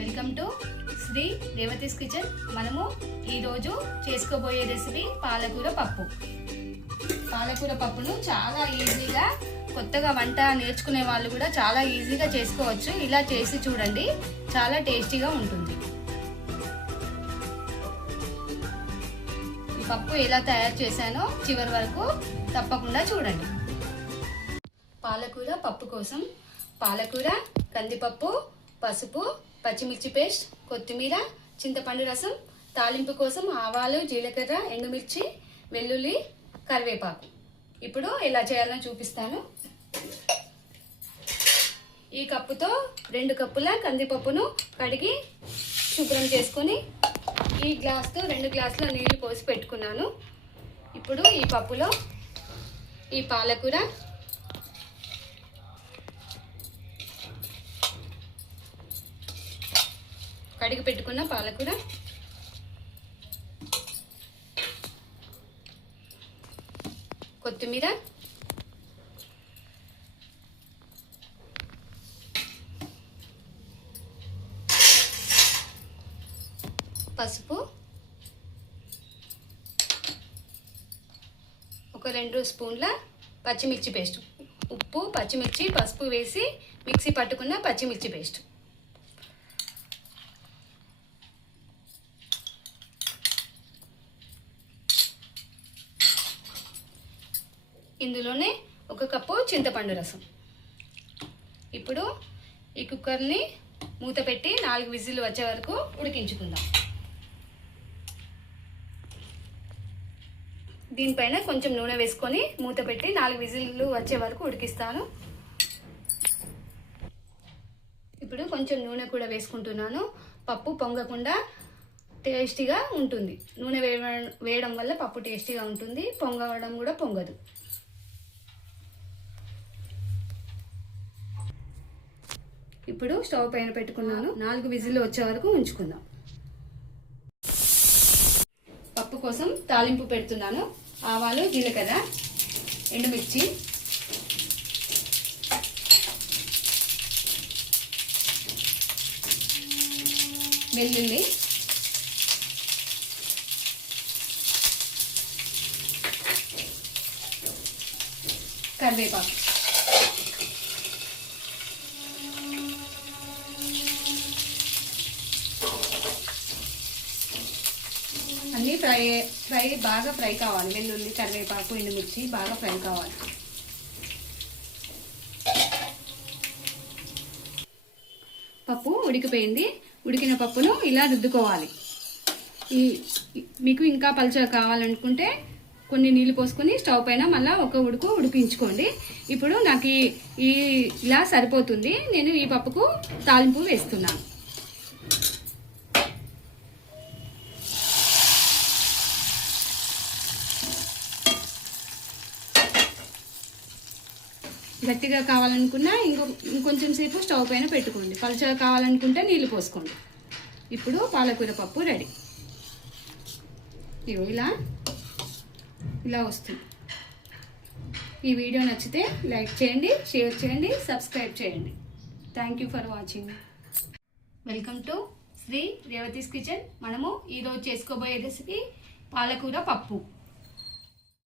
Welcome to Sri Revathi's kitchen. మనము ఈరోజు చేసుకోబోయే రెసిపీ పాలకూర పప్పు. పాలకూర పప్పును చాలా ఈజీగా, కొత్తగా వంట నేర్చుకునే వాళ్ళు కూడా చాలా ఈజీగా చేసుకోవచ్చు. ఇలా చేసి చూడండి, చాలా టేస్టీగా ఉంటుంది. ఈ పప్పు ఎలా తయారు చేశానో చివరి వరకు తప్పకుండా చూడండి. పాలకూర పప్పు కోసం పాలకూర, కందిపప్పు, పసుపు, పచ్చిమిర్చి పేస్ట్, కొత్తిమీర, చింతపండు రసం, తాలింపు కోసం ఆవాలు, జీలకర్ర, ఎండుమిర్చి, వెల్లుల్లి, కరివేపాకు. ఇప్పుడు ఎలా చేయాలో చూపిస్తాను. ఈ కప్పుతో 2 కప్పుల కందిపప్పును కడిగి శుభ్రం చేసుకొని ఈ గ్లాస్తో 2 గ్లాసుల నీళ్లు పోసి పెట్టుకున్నాను. ఇప్పుడు ఈ పప్పులో ఈ పాలకూర, కడిగి పెట్టుకున్న పాలకూర, కొత్తిమీర, పసుపు, ఒక 2 స్పూన్ల పచ్చిమిర్చి పేస్ట్, ఉప్పు, పచ్చిమిర్చి, పసుపు వేసి మిక్సీ పట్టుకున్న పచ్చిమిర్చి పేస్ట్, ఇందులోనే 1 కప్పు చింతపండు రసం. ఇప్పుడు ఈ కుక్కర్ని మూత పెట్టి 4 విజిల్లు వచ్చే వరకు ఉడికించుకుందాం. దీనిపైన కొంచెం నూనె వేసుకొని మూత పెట్టి 4 విజిల్లు వచ్చే వరకు ఉడికిస్తాను. ఇప్పుడు కొంచెం నూనె కూడా వేసుకుంటున్నాను. పప్పు పొంగకుండా టేస్టీగా ఉంటుంది. నూనె వేయడం వల్ల పప్పు టేస్టీగా ఉంటుంది, పొంగడం కూడా పొంగదు. ఇప్పుడు స్టవ్ పైన పెట్టుకున్నాను. 4 విజిల్లు వచ్చే వరకు ఉంచుకుందాం. పప్పు కోసం తాలింపు పెడుతున్నాను. ఆవాలు, జీలకర్ర, ఎండుమిర్చి, వెల్లుల్లి, కరివేపాకు. అన్నీ బాగా ఫ్రై కావాలి. వెల్లుల్లి, కరివేపాకు, ఎండుమిర్చి బాగా ఫ్రై కావాలి. పప్పు ఉడికిపోయింది. ఉడికిన పప్పును ఇలా రుద్దుకోవాలి. మీకు ఇంకా పలుచగా కావాలనుకుంటే కొన్ని నీళ్ళు పోసుకొని స్టవ్ పైన మళ్ళీ ఒక ఉడుకు ఉడికించుకోండి. ఇప్పుడు నాకు ఇలా సరిపోతుంది. నేను ఈ పప్పుకు తాలింపు వేస్తున్నాను. గట్టిగా కావాలనుకున్నా ఇంకొంచెం సేపు స్టవ్ పైన పెట్టుకోండి. పలుచగా కావాలనుకుంటే నీళ్ళు పోసుకోండి. ఇప్పుడు పాలకూర పప్పు రెడీ. ఇలా వస్తుంది. ఈ వీడియో నచ్చితే లైక్ చేయండి, షేర్ చేయండి, సబ్స్క్రైబ్ చేయండి. Thank you for watching. Welcome to Sri Revathi's kitchen. మనము ఈరోజు చేసుకోబోయే రెసిపీ పాలకూర పప్పు.